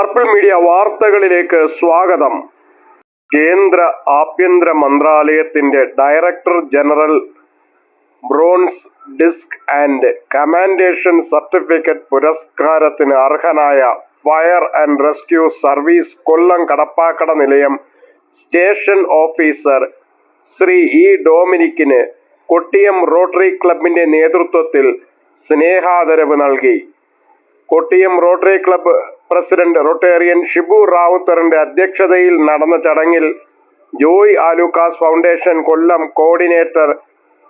Purple media വാർത്തകളിലേക്ക് സ്വാഗതം. കേന്ദ്ര ആഭ്യന്തര മന്ത്രാലയത്തിന്റെ director general bronze disc and commendation certificate പുരസ്കാരത്തിന് അർഹനായ fire and rescue service Kollam Kadappakada നിലയം സ്റ്റേഷൻ ഓഫീസർ ശ്രീ ഇ ഡൊമിനിക്കിന് കൊട്ടിയം റോട്ടറി ക്ലബിന്റെ നേതൃത്വത്തിൽ സ്നേഹാദരവ് നൽകി. Kottiyam Rotary club president Rotarian Shibu റാവുത്തറിന്റെ അധ്യക്ഷതയിൽ നടന്ന ചടങ്ങിൽ Joy Alukkas foundation Kollam coordinator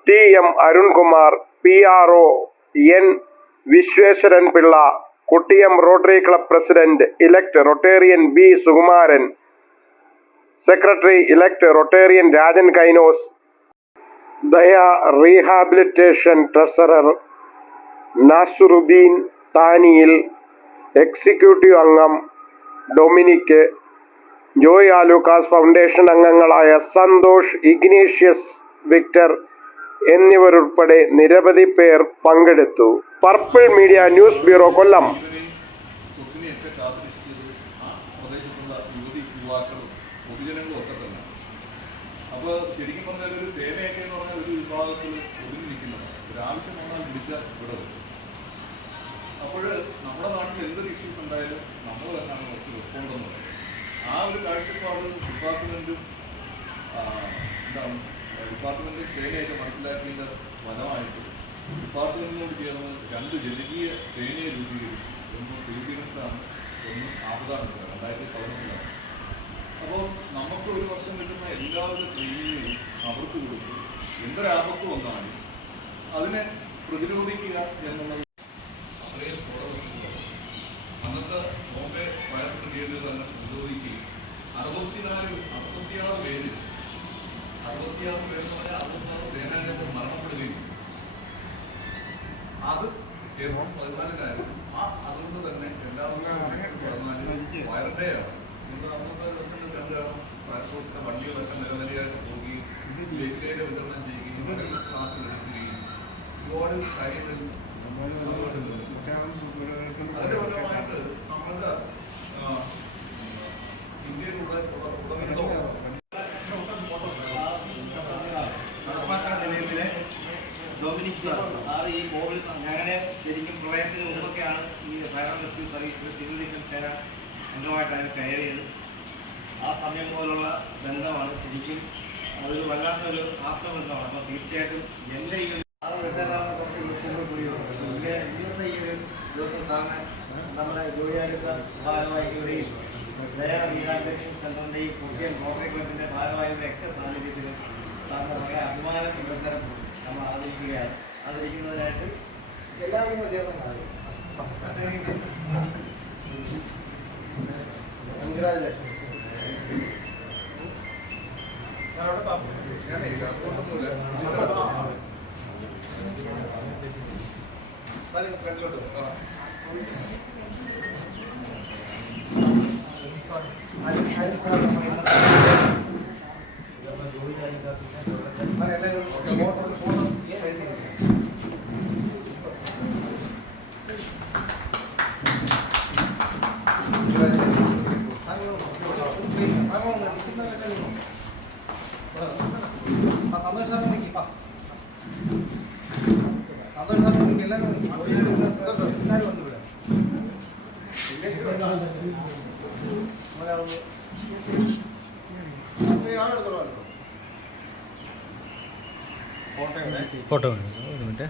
T M Arunkumar, PRO N Visweswaran Pillai, Kottiyam Rotary club president elect Rotarian B Sukumaran, secretary elect Rotarian Rajan Kainos, Daya rehabilitation treasurer Nasiruddin താനിയിൽ, executive അംഗം ഡൊമിനിക്, ജോയ് ആലുക്കാസ് ഫൗണ്ടേഷൻ അംഗങ്ങളായ സന്തോഷ്, ഇഗ്നേഷ്യസ്, വിക്ടർ എന്നിവരുൾപ്പെടെ നിരവധി പേർ പങ്കെടുത്തു. പർപ്പിൾ മീഡിയ ന്യൂസ് ബ്യൂറോ, കൊല്ലം. അപ്പോൾ ശരിക്കും പറഞ്ഞാൽ ഒരു സേനയൊക്കെ എന്ന് പറഞ്ഞാൽ ഒരു വിഭാഗത്തിൽ ഒതുങ്ങി നിൽക്കുന്നത്, ഒരു ആവശ്യം വന്നാൽ വിളിച്ചാൽ ഇവിടെ വരും. അപ്പോൾ നമ്മുടെ നാട്ടിൽ എന്തൊരു ഇഷ്യൂസ് ഉണ്ടായാലും നമ്മൾ തന്നെയാണ് ഫസ്റ്റ് റെസ്പോണ്ട് എന്ന് പറയുന്നത്. ആ ഒരു കാഴ്ചപ്പാട് ഡിപ്പാർട്ട്മെൻറ്റും ഡിപ്പാർട്ട്മെൻറ്റും സേനയൊക്കെ മനസ്സിലാക്കിയതിൻ്റെ ഫലമായിട്ട് ഡിപ്പാർട്ട്മെൻറ്റിനോട് ചേർന്ന് 2 ജനകീയ സേനയെ രൂപീകരിച്ചു. ഒന്ന് സിവിലിയൻസാണ്, ഒന്ന് ആപദാനന്ദ 2011. അപ്പോൾ നമുക്ക് ഒരു വർഷം കിട്ടുന്ന എല്ലാവരുടെ ട്രെയിനിങ്ങും അവർക്ക് കൊടുത്ത് എന്തൊരാപത്ത് വന്നാലും അതിനെ പ്രതിരോധിക്കുക എന്നുള്ളത് അത്രയും സ്ഫോടനമാണ്. അന്നത്തെ ബോംബെ ഫയർ ബ്രിഗേഡ് തന്നെ പ്രതിരോധിക്കുകയും 66 പേര് എന്ന് പറഞ്ഞാൽ 66 സേനാംഗങ്ങൾ മരണപ്പെടുകയും അത് കേരളം 14 അതുകൊണ്ട് തന്നെ എല്ലാവർക്കും ഫയർ ഡേ ആണ്. അന്നത്തെ ദിവസം ഫയർഫോഴ്സിന്റെ വണ്ടികളൊക്കെ നിരനിരയായിട്ട് പോവുകയും ലഘുലേഖ വിതരണം ചെയ്യുകയും ക്ലാസ് എടുക്കുകയും ഒരുപാട് കാര്യങ്ങൾ അതിന്റെ ഫലമായിട്ട് നമ്മളുടെ ഇന്ത്യയിലുള്ള നിലയത്തിലെ ഡൊമിനിക് സാർ ഈ കോവിഡ് ഞങ്ങളുടെ ശരിക്കും പ്രളയത്തിന് മുമ്പൊക്കെയാണ് ഈ ഫയർ ആൻഡ് റെസ്ക്യൂ സർവീസിൽ സിവിൽ ഡിഫൻസ് സേന അംഗമായിട്ട് അതിന് കയറിയത്. ആ സമയം പോലുള്ള ബന്ധമാണ് ശരിക്കും അതൊരു വല്ലാത്തൊരു ആത്മബന്ധമാണ്. അപ്പോൾ തീർച്ചയായിട്ടും എൻ്റെ ഈ കുറച്ച് ദിവസങ്ങൾ കൂടിയുണ്ട്. ഇന്നത്തെ ഈ ഒരു ദിവസം സാറിന് നമ്മുടെ ജോയ് ആലുക്കാസ് ഭാരവാഹികളുടെയും ദയ റീഹാബിലിറ്റേഷൻ സെൻ്ററിൻ്റെയും കൊട്ടിയം റോട്ടറി ക്ലബിൻ്റെ ഭാരവാഹികളുടെ ഒക്കെ സാന്നിധ്യത്തിൽ സാറിന് വളരെ അഭിമാന പുരസ്കാരം നമ്മൾ ആദരിക്കുകയാണ്. ആദരിക്കുന്നതിനായിട്ട് എല്ലാവരും കൂടെ ചേർന്നാണ്. കൺഗ്രാജുലേഷൻസ്. ഫോട്ടോ ഒരു മിനിറ്റ്.